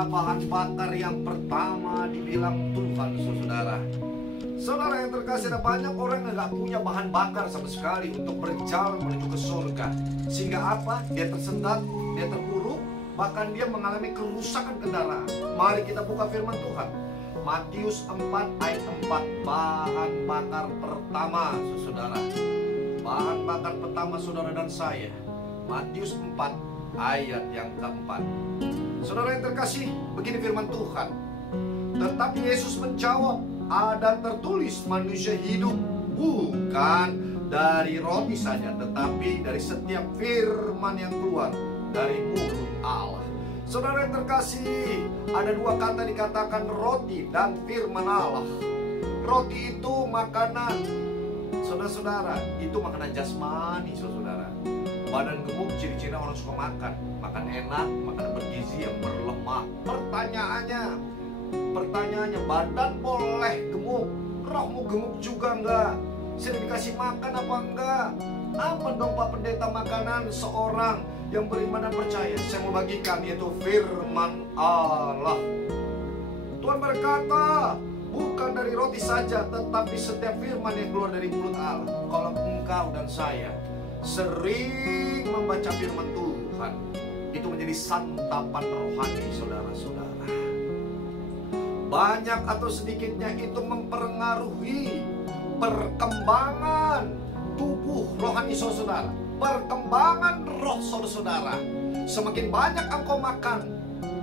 adalah bahan bakar yang pertama dibilang Tuhan, saudara. Saudara yang terkasih, ada banyak orang yang gak punya bahan bakar sama sekali untuk berjalan menuju ke surga. Sehingga apa? Dia tersendat, dia terpuruk, bahkan dia mengalami kerusakan kendaraan. Mari kita buka firman Tuhan. Matius 4 ayat 4, bahan bakar pertama, saudara. Bahan bakar pertama saudara dan saya. Matius 4 ayat yang keempat. Saudara yang terkasih, begini firman Tuhan. Tetapi Yesus menjawab, ada tertulis manusia hidup bukan dari roti saja, tetapi dari setiap firman yang keluar dari mulut Allah. Saudara yang terkasih, ada dua kata dikatakan roti dan firman Allah. Roti itu makanan, saudara-saudara, itu makanan jasmani, saudara. Badan gemuk ciri-cirinya orang suka makan. Makan enak, makanan bergizi yang berlemak. Pertanyaannya, badan boleh gemuk, rohmu gemuk juga enggak? Sering dikasih makan apa enggak? Apa dong Pak Pendeta makanan seorang yang beriman dan percaya? Saya mau bagikan, yaitu firman Allah. Tuhan berkata, bukan dari roti saja, tetapi setiap firman yang keluar dari mulut Allah. Kalau engkau dan saya sering membaca firman Tuhan, itu menjadi santapan rohani, saudara-saudara. Banyak atau sedikitnya itu mempengaruhi perkembangan tubuh rohani saudara, perkembangan roh saudara. Semakin banyak engkau makan,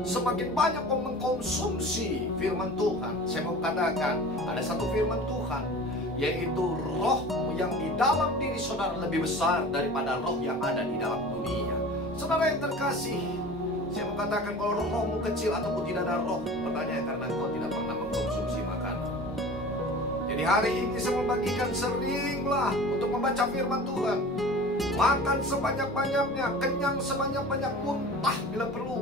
semakin banyak kau mengkonsumsi firman Tuhan. Saya mau katakan, ada satu firman Tuhan, yaitu roh yang di dalam diri saudara lebih besar daripada roh yang ada di dalam dunia. Saudara yang terkasih, saya mau katakan, kalau rohmu kecil ataupun tidak ada roh, pertanyaan karena engkau tidak pernah mengkonsumsi makanan. Jadi hari ini saya membagikan, seringlah untuk membaca firman Tuhan. Makan sebanyak-banyaknya, kenyang sebanyak-banyak, muntah bila perlu.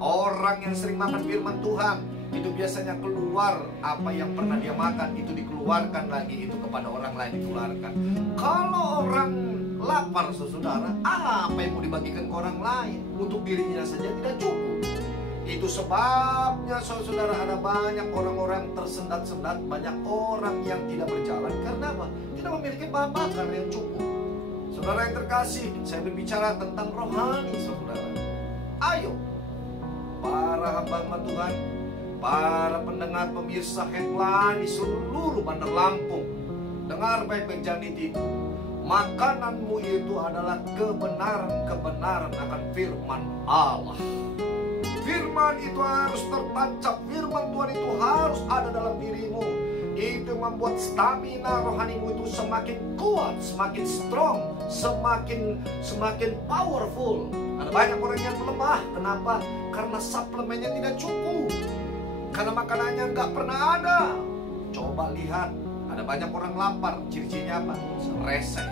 Orang yang sering makan firman Tuhan, itu biasanya keluar apa yang pernah dia makan, itu dikeluarkan lagi, itu kepada orang lain dikeluarkan. Kalau orang lapar, saudara, apa yang mau dibagikan ke orang lain? Untuk dirinya saja tidak cukup. Itu sebabnya, saudara, ada banyak orang-orang tersendat-sendat, banyak orang yang tidak berjalan. Karena apa? Tidak memiliki bahan bakar yang cukup. Saudara yang terkasih, saya berbicara tentang rohani, saudara. Ayo, para hamba Tuhan, para pendengar pemirsa headline di seluruh Bandar Lampung, dengar baik-baik, jangan ditipu. Makananmu itu adalah kebenaran-kebenaran akan firman Allah. Firman itu harus tertancap, firman Tuhan itu harus ada dalam dirimu. Itu membuat stamina rohanimu itu semakin kuat, semakin strong, semakin powerful. Ada banyak orang yang lemah. Kenapa? Karena suplemennya tidak cukup, karena makanannya nggak pernah ada. Coba lihat, ada banyak orang lapar, ciri-cirinya apa? Reseh.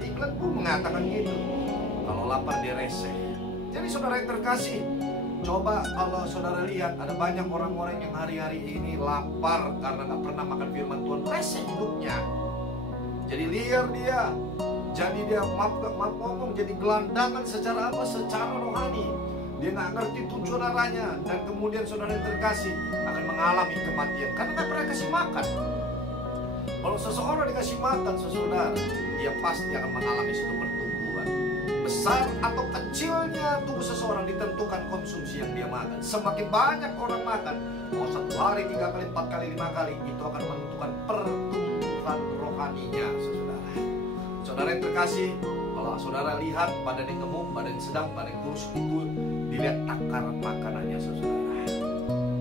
Iklan pun mengatakan gitu, kalau lapar dia reseh. Jadi saudara yang terkasih, coba kalau saudara lihat, ada banyak orang-orang yang hari-hari ini lapar karena nggak pernah makan firman Tuhan, reseh hidupnya. Jadi liar dia, jadi dia maaf ngomong, jadi gelandangan secara apa? Secara rohani. Dia nggak ngerti tujuan arahnya, dan kemudian saudara yang terkasih akan mengalami kematian karena nggak pernah kasih makan. Kalau seseorang dikasih makan, saudara, dia pasti akan mengalami suatu pertumbuhan. Besar atau kecilnya tubuh seseorang ditentukan konsumsi yang dia makan. Semakin banyak orang makan, mau 1 hari, 3 kali, 4 kali, 5 kali, itu akan menentukan pertumbuhan rohaninya, saudara. Saudara yang terkasih, kalau saudara lihat badan yang gemuk, badan yang sedang, badan yang kurus, itu dilihat takaran makanannya, saudara.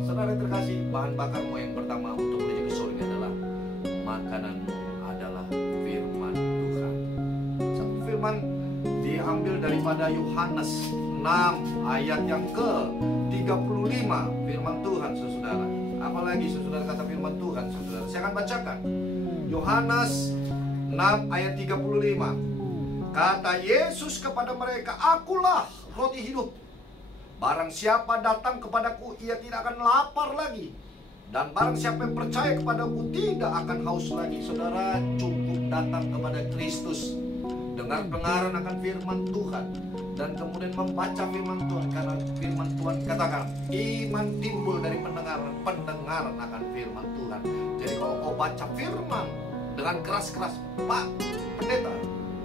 Saudara yang terkasih, bahan bakarmu yang pertama untuk menuju ke surga adalah makananmu adalah firman Tuhan. Satu firman diambil daripada Yohanes 6 ayat yang ke-35, firman Tuhan, saudara. Apalagi saudara kata firman Tuhan, saudara. Saya akan bacakan. Yohanes 6 ayat 35. Kata Yesus kepada mereka, akulah roti hidup. Barang siapa datang kepadaku, ia tidak akan lapar lagi. Dan barang siapa yang percaya kepadaku tidak akan haus lagi. Saudara, cukup datang kepada Kristus pendengar-pendengaran akan firman Tuhan, dan kemudian membaca firman Tuhan. Karena firman Tuhan katakan, iman timbul dari pendengaran, pendengaran akan firman Tuhan. Jadi kalau kau baca firman dengan keras-keras, Pak Pendeta,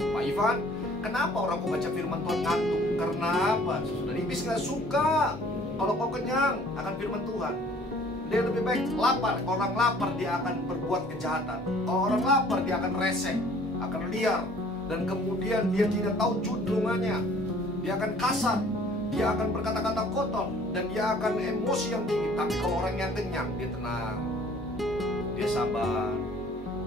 Pak Ivan, kenapa orang kau baca firman Tuhan ngantuk? Karena apa? Sudah iblis gak suka kalau kau kenyang akan firman Tuhan. Dia lebih baik lapar. Kalau orang lapar dia akan berbuat kejahatan. Kalau orang lapar dia akan resek, akan liar, dan kemudian dia tidak tahu juntrungannya. Dia akan kasar, dia akan berkata-kata kotor, dan dia akan emosi yang tinggi. Tapi kalau orang yang kenyang, dia tenang, dia sabar,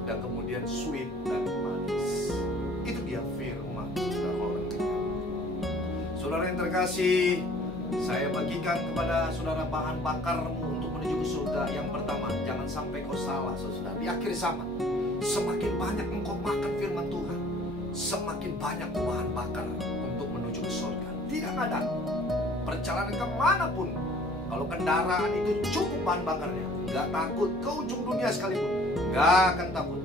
dan kemudian sweet dan manis. Itu dia firman. Saudara, orang kenyang. Saudara yang terkasih, saya bagikan kepada saudara bahan bakarmu untuk menuju ke surga. Yang pertama, jangan sampai kau salah, saudara. Di akhir zaman, semakin banyak engkau makan firman Tuhan, semakin banyak bahan bakar untuk menuju ke surga. Tidak ada perjalanan kemanapun, kalau kendaraan itu cukup bahan bakarnya, gak takut ke ujung dunia sekalipun, gak akan takut.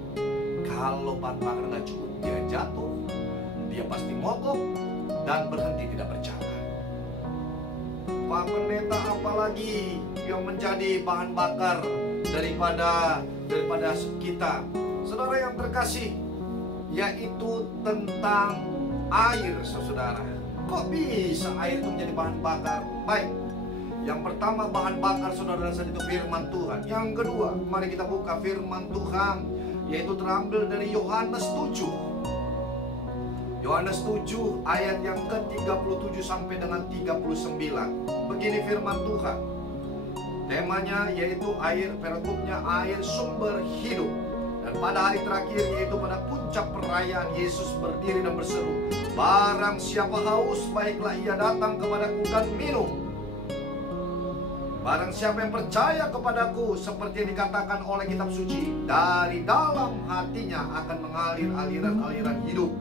Kalau bahan bakar gak cukup, dia jatuh, dia pasti mogok dan berhenti tidak berjalan. Pak Pendeta, apalagi yang menjadi bahan bakar daripada kita, saudara yang terkasih, yaitu tentang air, saudara. Kok bisa air itu menjadi bahan bakar? Baik, yang pertama bahan bakar saudara itu firman Tuhan. Yang kedua, mari kita buka firman Tuhan, yaitu terambil dari Yohanes 7. Yohanes 7 ayat yang ke-37 sampai dengan 39. Begini firman Tuhan. Temanya yaitu air, perikopnya air sumber hidup. Dan pada hari terakhir, yaitu pada puncak perayaan, Yesus berdiri dan berseru, barang siapa haus, baiklah ia datang kepadaku dan minum. Barang siapa yang percaya kepadaku, seperti yang dikatakan oleh kitab suci, dari dalam hatinya akan mengalir aliran-aliran hidup.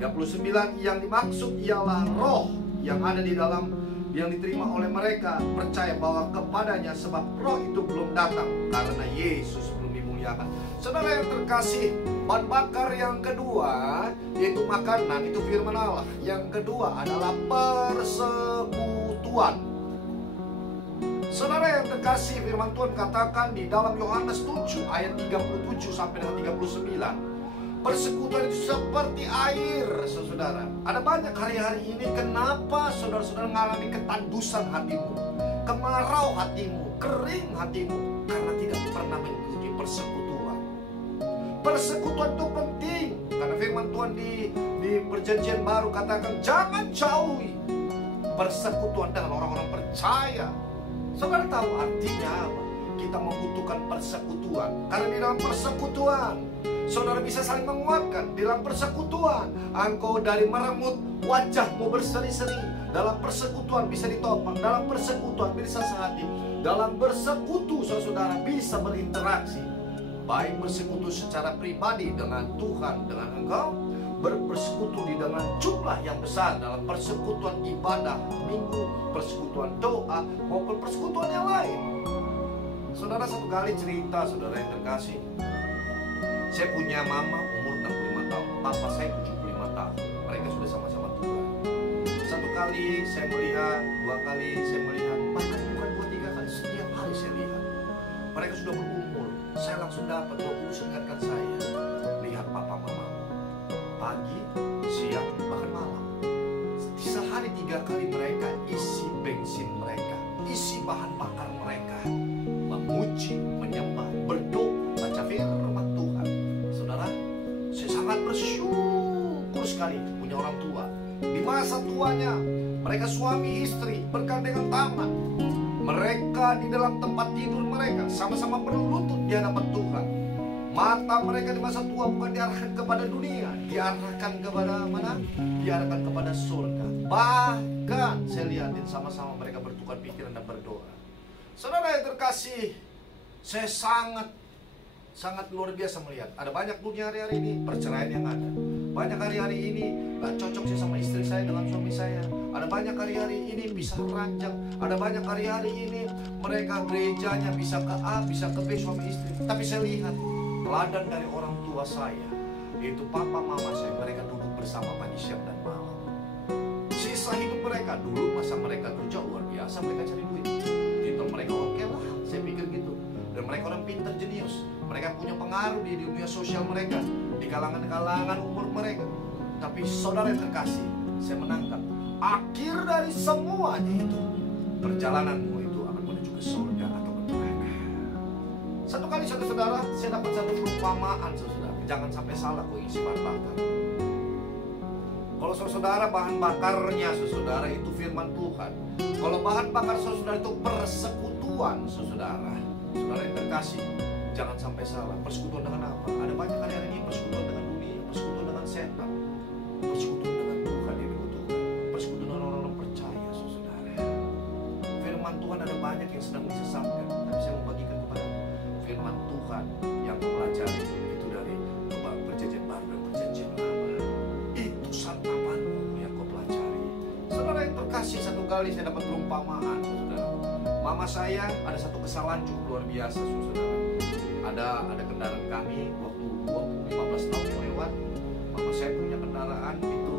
39, yang dimaksud ialah roh yang ada di dalam, yang diterima oleh mereka percaya bahwa kepadanya, sebab roh itu belum datang karena Yesus belum dimuliakan. Saudara yang terkasih, bahan bakar yang kedua yaitu makanan, itu firman Allah. Yang kedua adalah persekutuan. Saudara yang terkasih, firman Tuhan katakan di dalam Yohanes 7 ayat 37 sampai dengan 39. Persekutuan itu seperti air, saudara. Ada banyak hari-hari ini, kenapa saudara-saudara mengalami ketandusan hatimu, kemarau hatimu, kering hatimu, karena tidak pernah mengikuti persekutuan. Persekutuan itu penting, karena firman Tuhan di perjanjian baru katakan, jangan jauhi persekutuan dengan orang-orang percaya. Saudara tahu artinya apa? Kita membutuhkan persekutuan, karena di dalam persekutuan saudara bisa saling menguatkan. Di dalam persekutuan engkau dari meramut wajahmu berseri-seri. Dalam persekutuan bisa ditopang. Dalam persekutuan bisa sehati. Dalam bersekutu saudara bisa berinteraksi, baik bersekutu secara pribadi dengan Tuhan, dengan engkau, bersekutu di dalam jumlah yang besar dalam persekutuan ibadah minggu, persekutuan doa, maupun persekutuan yang lain. Saudara, satu kali cerita, saudara yang terkasih, saya punya mama umur 65 tahun, papa saya 75 tahun. Mereka sudah sama-sama tua. Satu kali saya melihat, dua kali saya melihat, bahkan bukan 2-3 kali, setiap hari saya lihat. Mereka sudah berumur. Saya langsung dapat, terus ingatkan saya, lihat papa mama, pagi, siang, bahkan malam. Sehari 3 kali mereka isi bensin mereka, isi bahan bakar mereka, memuji, menyembah, berdoa, baca firman Tuhan. Saudara, saya sangat bersyukur sekali punya orang tua. Di masa tuanya, mereka suami istri bergandengan tangan. Mereka di dalam tempat tidur mereka sama-sama berlutut di hadapan Tuhan. Mata mereka di masa tua bukan diarahkan kepada dunia, diarahkan kepada mana? Diarahkan kepada surga. Bahkan saya lihatin sama-sama mereka bertukar pikiran dan berdoa. Saudara yang terkasih, saya sangat luar biasa melihat. Ada banyak dunia hari-hari ini perceraian yang ada. Banyak hari-hari ini gak cocok sih sama istri saya dengan suami saya. Ada banyak hari-hari ini pisah ranjang. Ada banyak hari-hari ini mereka gerejanya bisa ke A, bisa ke B suami istri. Tapi saya lihat teladan dari orang tua saya, yaitu papa mama saya, mereka duduk bersama mereka. Dulu masa mereka kerja luar biasa, mereka cari duit. Titel mereka oke lah, saya pikir gitu. Dan mereka orang pintar, jenius. Mereka punya pengaruh di dunia sosial mereka, di kalangan-kalangan umur mereka. Tapi saudara yang terkasih, saya menangkap akhir dari semuanya itu, perjalananmu itu akan menuju ke surga atau ke neraka. Satu kali saudara, saya dapat satu perumpamaan saudara. Jangan sampai salah kau isi bahan bakar. Kalau saudara bahan bakarnya saudara itu firman Tuhan. Kalau bahan bakar saudara itu persekutuan saudara. Saudara yang terkasih, jangan sampai salah. Persekutuan dengan apa? Ada banyak hari ini persekutuan dengan dunia, persekutuan dengan setan, persekutuan dengan Tuhan yang dibutuhkan, persekutuan dengan orang-orang percaya saudara. Firman Tuhan ada banyak yang sedang disesatkan, tapi saya membagikan kepada firman Tuhan yang mempelajari itu dari perjanjian baru dan perjanjian lama. Itu santapanmu yang kau pelajari. Saudara yang terkasih, satu kali saya dapat perumpamaan saudara. Mama saya ada satu kesalahan cukup luar biasa saudara. Ada kendaraan kami waktu 15 tahun yang lewat. Mama saya punya kendaraan itu,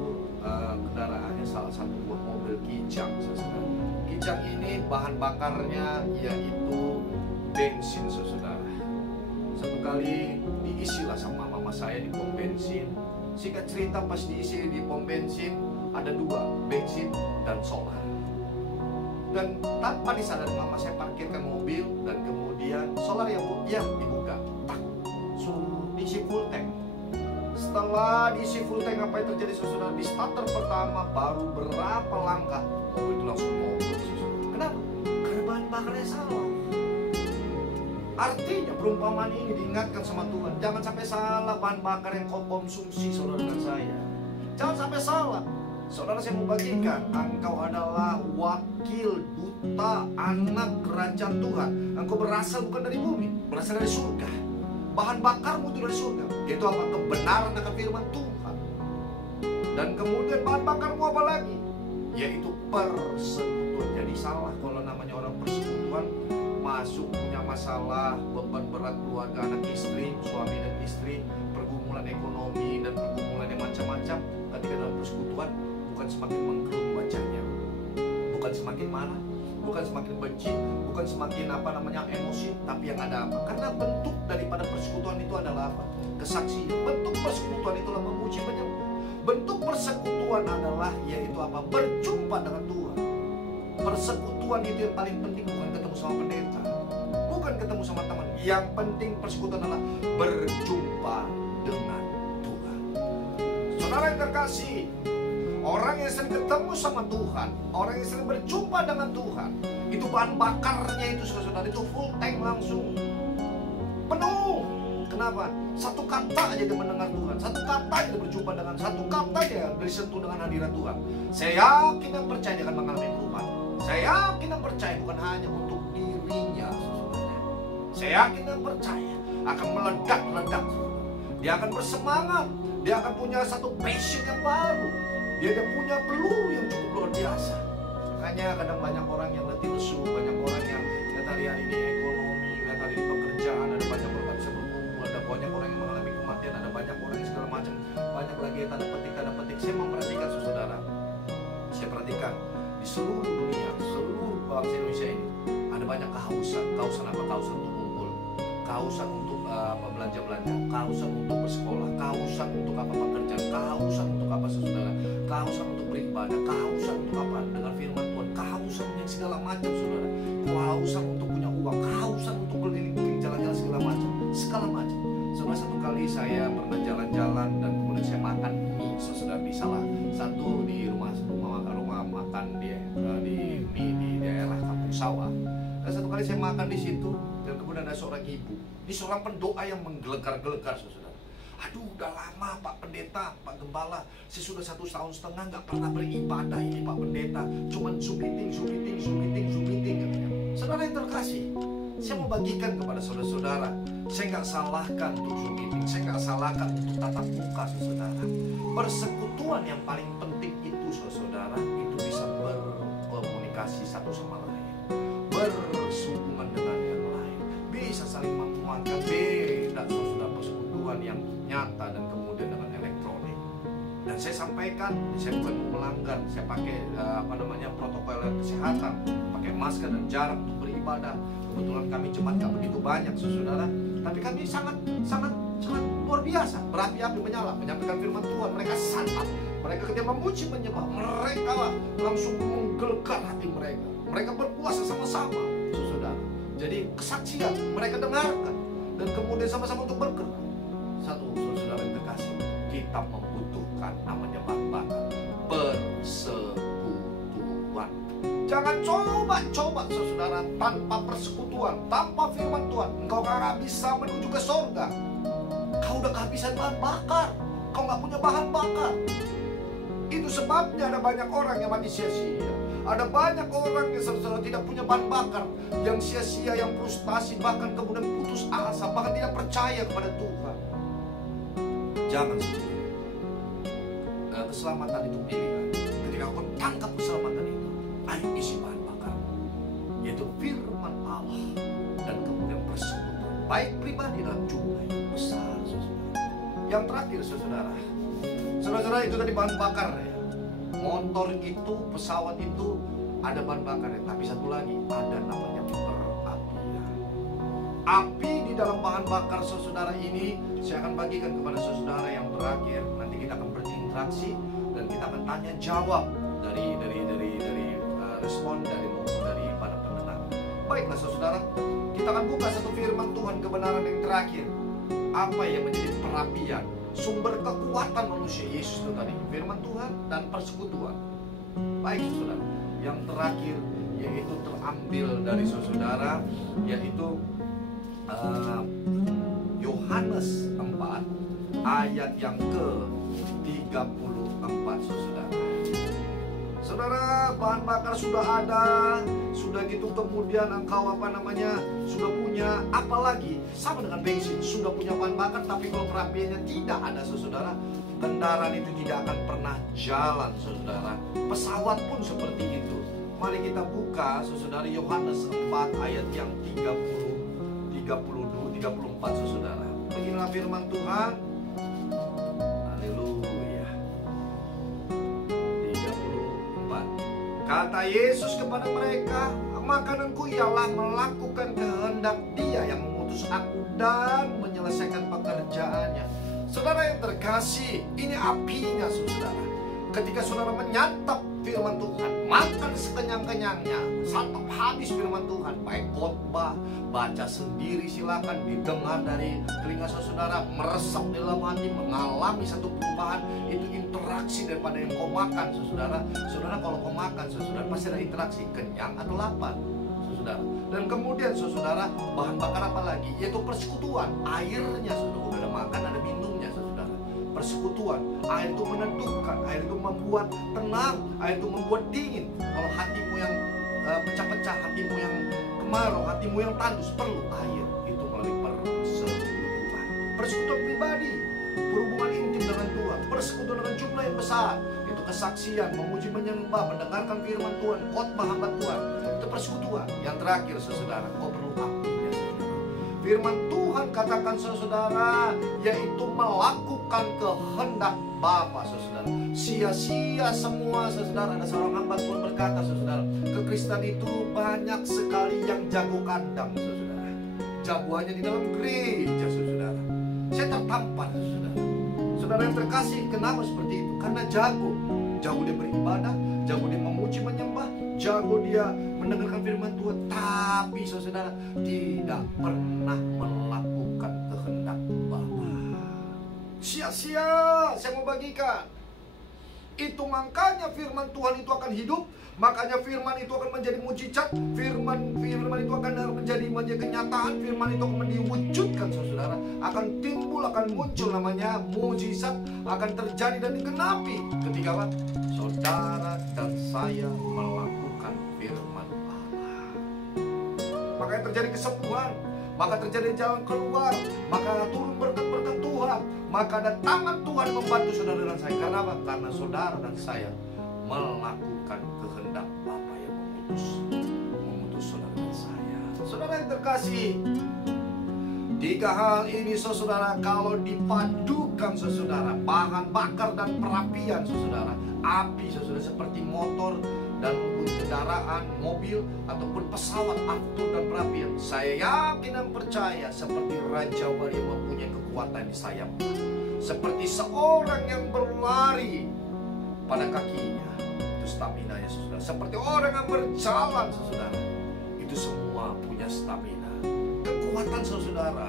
kendaraannya salah satu buah mobil Kijang saudara. Kijang ini bahan bakarnya yaitu bensin saudara. Satu kali diisilah sama mama saya di pom bensin. Singkat cerita pas diisi di pom bensin ada dua, bensin dan solar. Dan tanpa disadari mama saya parkirkan mobil dan kemudian solar yang dibuka, tak, suruh diisi full tank. Setelah diisi full tank, apa yang terjadi saudara? Di starter pertama baru berapa langkah mobil itu langsung mogok. Kenapa? Karena bahan bakarnya salah. Artinya perumpamaan ini diingatkan sama Tuhan, jangan sampai salah bahan bakar yang kau konsumsi saudara dan saya. Jangan sampai salah. Saudara, saya mau bagikan, engkau adalah wakil duta anak kerajaan Tuhan. Engkau berasal bukan dari bumi, berasal dari surga. Bahan bakarmu itu dari surga. Itu apa? Kebenaran akan firman Tuhan. Dan kemudian bahan bakarmu apa lagi? Yaitu persekutuan. Jadi salah kalau namanya orang persekutuan masuk punya masalah, beban berat keluarga, anak istri, suami dan istri, pergumulan ekonomi dan pergumulan yang macam-macam. Ketika dalam persekutuan bukan semakin mengkerut wajahnya, bukan semakin marah, bukan semakin benci, bukan semakin emosi, tapi yang ada apa? Karena bentuk daripada persekutuan itu adalah apa? Kesaksian. Bentuk persekutuan itulah memuji menyembah. Bentuk persekutuan adalah yaitu apa? Berjumpa dengan Tuhan. Persekutuan itu yang paling penting, bukan ketemu sama pendeta, bukan ketemu sama teman. Yang penting persekutuan adalah berjumpa dengan Tuhan. Saudara yang terkasih, orang yang sering ketemu sama Tuhan, orang yang sering berjumpa dengan Tuhan, itu bahan bakarnya itu saudara, itu full tank langsung penuh. Kenapa? Satu kata aja dia mendengar Tuhan, satu kata aja dia berjumpa dengan, satu kata aja disentuh dengan hadirat Tuhan. Saya yakin dan percaya dia akan mengalami perubahan. Saya yakin dan percaya bukan hanya untuk dirinya saudara. Saya yakin dan percaya akan meledak-ledak saudara. Dia akan bersemangat, dia akan punya satu passion yang baru. Dia punya peluru yang cukup luar biasa. Makanya kadang banyak orang yang letih lesu, banyak orang yang tadi hari ini ekonomi, tadi di pekerjaan, ada banyak orang yang bisa berkumpul, ada banyak orang yang mengalami kematian, ada banyak orang yang segala macam, banyak lagi yang tanda petik. Saya memperhatikan saudara, saya perhatikan di seluruh dunia, seluruh bangsa Indonesia ini ada banyak kehausan. Kehausan apa? Kehausan untuk kumpul, kehausan untuk belanja-belanja, kehausan untuk bersekolah, kehausan untuk apa pekerjaan, kehausan untuk apa saudara, kehausan untuk beribadah, kehausan untuk apa dengan firman Tuhan, kehausan yang segala macam saudara, kehausan untuk punya uang, kehausan untuk keliling jalan-jalan segala macam. Saudara, satu kali saya pernah jalan-jalan dan kemudian saya makan mie saudara di salah satu di rumah makan di daerah Kampung Sawah. Dan satu kali saya makan di situ dan kemudian ada seorang ibu, ini seorang pendoa yang menggelegar-gelegar saudara. Aduh, udah lama Pak Pendeta, Pak Gembala, saya sudah 1,5 tahun nggak pernah beribadah ini Pak Pendeta, cuman Zoom meeting katanya. Saudara yang terkasih, saya mau bagikan kepada saudara-saudara, saya nggak salahkan untuk Zoom meeting, saya nggak salahkan untuk tatap muka saudara. Persekutuan yang paling penting itu saudara, itu bisa berkomunikasi satu sama lain, bersehubungan dengan yang lain, bisa saling menguatkan. Beda saudara persekutuan yang nyata dan kemudian dengan elektronik. Dan saya sampaikan, saya bukan melanggar, saya pakai protokol kesehatan, pakai masker dan jarak untuk beribadah. Kebetulan kami jemaat gak begitu banyak, saudara, tapi kami sangat luar biasa, berapi-api menyala, menyampaikan firman Tuhan. Mereka santap, mereka ketika memuji menyembah, mereka langsung menggelegar hati mereka. Mereka berpuasa sama-sama, saudara. Jadi kesaksian mereka dengarkan dan kemudian sama-sama untuk bergerak. Satu, saudara yang terkasih, kita membutuhkan namanya bahan-bahan persekutuan. Jangan coba-coba, saudara, tanpa persekutuan, tanpa firman Tuhan, engkau gak bisa menuju ke surga. Kau udah kehabisan bahan bakar, kau gak punya bahan bakar. Itu sebabnya ada banyak orang yang mati sia-sia. Ada banyak orang yang saudara tidak punya bahan bakar, yang sia-sia, yang frustasi, bahkan kemudian putus asa, bahkan tidak percaya kepada Tuhan. Jangan, saudara. Keselamatan itu pilihan. Ketika kau tangkap keselamatan itu, ayo isi bahan bakar, yaitu firman Allah dan kemudian persekutuan, baik pribadi dalam jumlah yang besar, saudara. Yang terakhir, saudara, itu tadi bahan bakar ya. Motor itu, pesawat itu ada bahan bakarnya, tapi satu lagi ada namanya perapian. Api di dalam bahan bakar saudara ini saya akan bagikan kepada saudara yang terakhir. Nanti kita akan berinteraksi dan kita akan tanya jawab dari respon dari para pendengar. Baiklah saudara, kita akan buka satu firman Tuhan kebenaran yang terakhir. Apa yang menjadi perapian, sumber kekuatan manusia? Yesus itu tadi, firman Tuhan dan persekutuan. Baik saudara, yang terakhir yaitu terambil dari saudara, yaitu Yohanes 4 ayat yang ke-34 saudara. Saudara, bahan bakar sudah ada, sudah gitu kemudian engkau sudah punya, apalagi sama dengan bensin, sudah punya bahan bakar, tapi kalau perapiannya tidak ada saudara, kendaraan itu tidak akan pernah jalan saudara. Pesawat pun seperti itu. Mari kita buka saudara Yohanes 4 ayat yang 34 saudara. Beginilah firman Tuhan. Haleluya. 34. Kata Yesus kepada mereka, makananku ialah melakukan kehendak Dia yang mengutus aku dan menyelesaikan pekerjaannya. Saudara yang terkasih, ini apinya saudara. Ketika saudara menyantap firman Tuhan, makan sekenyang-kenyangnya, santap habis firman Tuhan, baik khotbah, baca sendiri, silakan didengar dari telinga saudara, meresap di dalam hati, mengalami satu perubahan. Itu interaksi daripada yang kau makan saudara. Saudara kalau kau makan saudara pasti ada interaksi, kenyang atau lapar saudara. Dan kemudian saudara, bahan bakar apa lagi? Yaitu persekutuan. Airnya saudara, udah makan ada minumnya saudara. Persekutuan, air itu menentukan, air itu membuat tenang, air itu membuat dingin. Kalau hatimu yang pecah-pecah, hatimu yang kemarau, hatimu yang tandus, perlu air. Itu melalui persekutuan. Persekutuan pribadi, berhubungan intim dengan Tuhan, persekutuan dengan jumlah yang besar, itu kesaksian, memuji menyembah, mendengarkan firman Tuhan, khotbah hamba Tuhan, itu persekutuan. Yang terakhir saudara, kau perlu apinya saudara. Firman Tuhan katakan saudara, yaitu melakukan kehendak Bapa saudara. Sia-sia semua saudara. Ada seorang hamba Tuhan berkata saudara, kekristenan itu banyak sekali yang jago kandang saudara. Jagoannya di dalam gereja saudara. Saya tertampar saudara. Saudara yang terkasih, kenapa seperti itu? Karena jago dia beribadah, jago dia memuji menyembah, jago dia mendengarkan firman Tuhan, tapi saudara tidak pernah melakukan kehendak Bapa. Sia-sia saya mau bagikan. Itu makanya firman Tuhan itu akan hidup, makanya firman itu akan menjadi mujizat, firman itu akan menjadi kenyataan, firman itu akan diwujudkan saudara, akan timbul, akan muncul namanya mujizat, akan terjadi dan digenapi ketika apa? Saudara dan saya melakukan firman Allah. Maka terjadi kesembuhan, maka terjadi jalan keluar, maka turun berkat-berkat Tuhan, maka ada tangan Tuhan membantu saudara dan saya. Karena apa? Karena saudara dan saya melakukan kehendak Bapa yang mengutus saudara dan saya. Saudara yang terkasih, Tiga hal ini saudara, kalau dipadukan saudara, bahan bakar dan perapian saudara, api saudara, seperti motor dan kendaraan, mobil ataupun pesawat, aftur dan perapian, saya yakin dan percaya seperti Raja Wali yang mempunyai kekuatan di sayapnya, seperti seorang yang berlari pada kakinya, itu stamina nya saudara, seperti orang yang berjalan saudara, itu semua punya stamina. Kekuatan saudara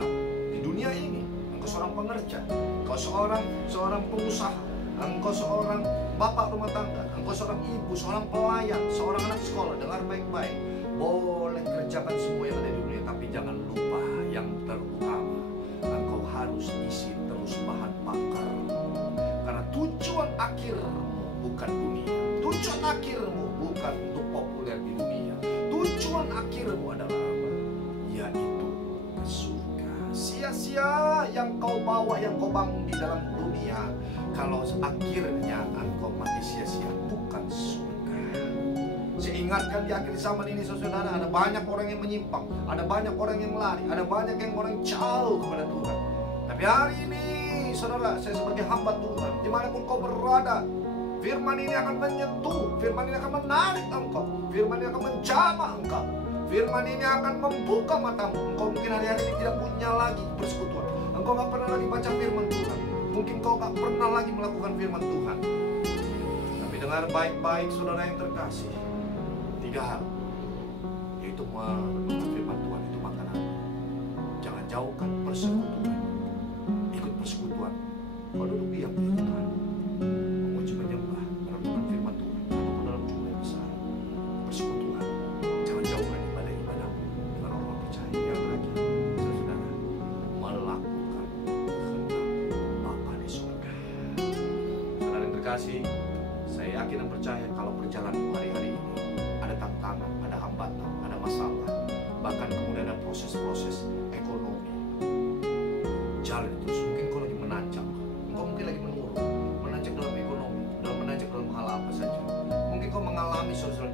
di dunia ini, engkau seorang pengerja, engkau seorang pengusaha, engkau seorang bapak rumah tangga, engkau seorang ibu, seorang pelayan, seorang anak sekolah, dengar baik-baik, boleh kerjakan semua yang ada di dunia, tapi jangan lupa yang terutama, engkau harus isi terus bahan bakar, karena tujuan akhirmu bukan dunia, tujuan akhirmu bukan untuk populer di dunia, tujuan akhirmu adalah apa? Yaitu ke surga. Sia-sia yang kau bawa, yang kau bangun di dalam dunia, kalau akhirnya engkau mati sia-sia, bukan surga. Saya ingatkan di akhir zaman ini saudara, ada banyak orang yang menyimpang, ada banyak orang yang lari, ada banyak yang orang jauh kepada Tuhan. Tapi hari ini saudara, saya sebagai hamba Tuhan, dimanapun kau berada, firman ini akan menyentuh, firman ini akan menarik engkau, firman ini akan menjamah engkau, firman ini akan membuka matamu. Engkau mungkin hari-hari ini tidak punya lagi persekutuan, engkau gak pernah lagi baca firman Tuhan, mungkin kau gak pernah lagi melakukan firman Tuhan. Tapi dengar baik-baik saudara yang terkasih, tiga hal, yaitu merenungkan firman Tuhan itu makanan. Jangan jauhkan persekutuan, ikut persekutuan. Kau duduk diam di Tuhan, memuji menyembah, merenungkan firman Tuhan, ataupun dalam jumlah yang besar. Persekutuan, jangan jauhkan ibadah-ibadah dengan orang percaya. Yang terakhir, saudara, melakukan kehendak Bapa di surga. Saudara yang terkasih, saya yakin dan percaya kalau perjalananmu hari-hari ini ada tantangan, ada hambatan, ada masalah, bahkan kemudian ada proses-proses ekonomi. Jalan terus, mungkin kau lagi menanjak, engkau mungkin lagi menurun, menanjak dalam ekonomi, dalam menanjak dalam hal apa saja. Mungkin kau mengalami saudara